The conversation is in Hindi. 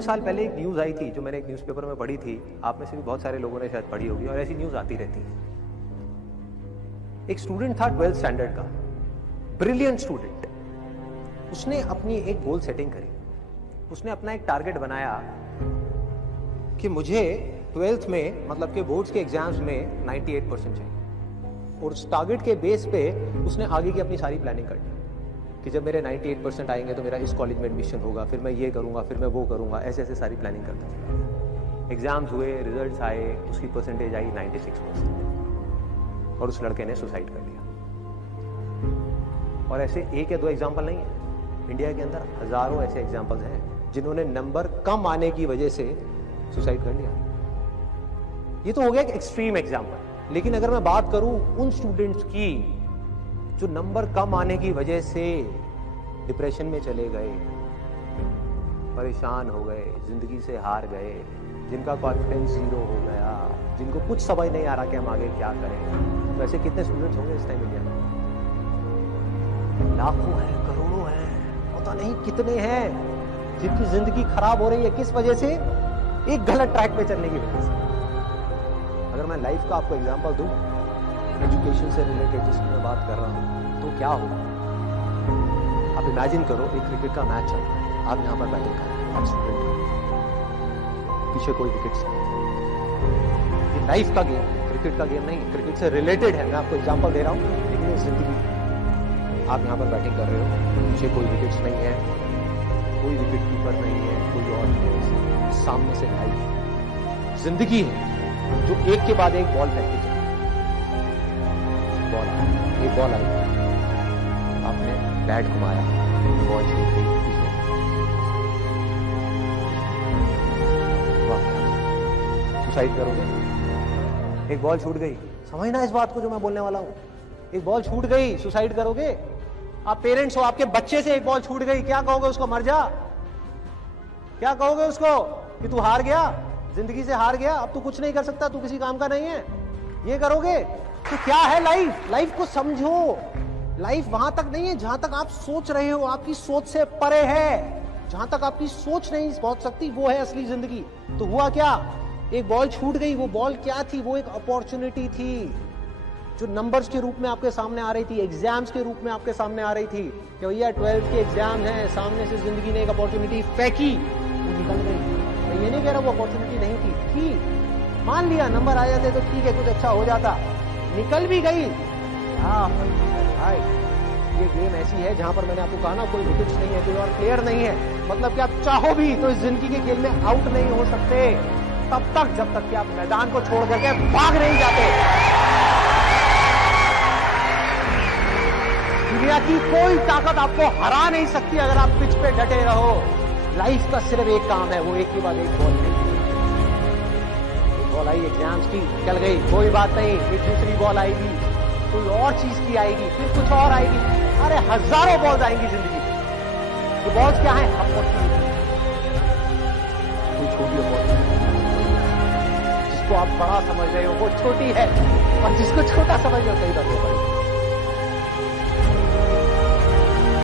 2-3 साल पहले एक न्यूज़ आई थी जो मैंने एक न्यूज़पेपर में पढ़ी थी, आप में से भी बहुत सारे लोगों ने शायद पढ़ी होगी और ऐसी न्यूज़ आती रहती है। एक स्टूडेंट था 12th स्टैंडर्ड का, ब्रिलियंट स्टूडेंट। उसने अपनी एक गोल सेटिंग करी, उसने अपना एक टारगेट बनाया कि मुझे 12th में मतलब कि बोर्ड्स के एग्जाम्स में 98% चाहिए, और उस टारगेट के बेस पे उसने आगे की अपनी सारी प्लानिंग कर ली कि जब मेरे 98% आएंगे तो मेरा इस कॉलेज में एडमिशन होगा, फिर मैं ये करूँगा, फिर मैं वो करूँगा, ऐसे ऐसे सारी प्लानिंग करता था। एग्जाम्स हुए, रिजल्ट्स आए, उसकी परसेंटेज आई 96% और उस लड़के ने सुसाइड कर लिया। और ऐसे एक या दो एग्जाम्पल नहीं है, इंडिया के अंदर हजारों ऐसे एग्जाम्पल्स हैं जिन्होंने नंबर कम आने की वजह से सुसाइड कर लिया। ये तो हो गया एक एक्सट्रीम एग्जाम्पल, लेकिन अगर मैं बात करूं उन स्टूडेंट्स की जो नंबर कम आने की वजह से डिप्रेशन में चले गए, परेशान हो गए, जिंदगी से हार गए, जिनका कॉन्फिडेंस जीरो हो गया, जिनको कुछ समझ नहीं आ रहा कि हम आगे क्या करें, तो ऐसे कितने स्टूडेंट्स होंगे इस टाइम इंडिया में? लाखों हैं, करोड़ों हैं, पता नहीं कितने हैं जिनकी जिंदगी खराब हो रही है। किस वजह से? एक गलत ट्रैक पे चलने की वजह से। अगर मैं लाइफ का आपको एग्जांपल दूं, एजुकेशन से रिलेटेड जिसकी मैं बात कर रहा हूं, तो क्या होगा? आप इमेजिन करो, एक क्रिकेट का मैच चल रहा है, आप यहाँ पर बैटिंग कर रहे हैं, आप स्टूडेंट हो, पीछे कोई विकेट्स नहीं। ये लाइफ का गेम है, क्रिकेट का गेम नहीं है, क्रिकेट से रिलेटेड है। मैं आपको एग्जांपल दे रहा हूँ, लेकिन ये जिंदगी। आप यहाँ पर बैटिंग कर रहे हो, पीछे कोई विकेट्स नहीं है, कोई विकेट कीपर नहीं है, कोई और नहीं, सामने से लाइफ जिंदगी है जो एक के बाद एक बॉल फेंकती जाए। बॉल आई, एक बॉल आई, आपने बैट घुमाया, बॉल छूट गई, सुसाइड करोगे? एक बॉल छूट गई, समझना इस बात को जो मैं बोलने वाला हूं। एक बॉल छूट गई, सुसाइड करोगे? आप पेरेंट्स हो, आपके बच्चे से एक बॉल छूट गई, क्या कहोगे उसको? मर जा? क्या कहोगे उसको कि तू हार गया, जिंदगी से हार गया, अब तू कुछ नहीं कर सकता, तू किसी काम का नहीं है? ये करोगे? तो क्या है लाइफ? लाइफ को समझो। लाइफ वहां तक नहीं है जहां तक आप सोच रहे हो, आपकी सोच से परे है। जहां तक आपकी सोच नहीं पहुंच सकती, वो है असली जिंदगी। तो हुआ क्या? एक बॉल छूट गई। वो बॉल क्या थी? वो एक अपॉर्चुनिटी थी जो नंबर्स के रूप में आपके सामने आ रही थी, एग्जाम्स के रूप में आपके सामने आ रही थी कि भैया 12th के एग्जाम हैं, सामने से जिंदगी ने एक अपॉर्चुनिटी फेंकी, वो निकल गई। मैं ये नहीं कह रहा वो अपॉर्चुनिटी नहीं थी, मान लिया नंबर आ जाते तो ठीक है, कुछ अच्छा हो जाता, निकल भी गई। भाई ये गेम ऐसी है जहां पर मैंने आपको कहा ना, कोई विकेट्स नहीं है, कोई और प्लेयर नहीं है, मतलब कि आप चाहो भी तो इस जिंदगी के खेल में आउट नहीं हो सकते तब तक जब तक कि आप मैदान को छोड़ करके भाग नहीं जाते। दुनिया की कोई ताकत आपको हरा नहीं सकती अगर आप पिच पे डटे रहो। लाइफ का सिर्फ एक काम है, वो एक के बाद एक बॉल नहीं। एक बॉल आई एग्जाम्स की, निकल गई, कोई बात नहीं, एक दूसरी बॉल आएगी, कोई और चीज की आएगी, फिर कुछ और आएगी। अरे हजारों बॉल्स आएंगी जिंदगी। ये बॉल्स क्या है? अपॉर्चुनिटी। कोई छोटी अपॉर्चुनिटी जिसको आप बड़ा समझ रहे हो वो छोटी है, और जिसको छोटा समझ रहे हो कई बार वो बड़ी।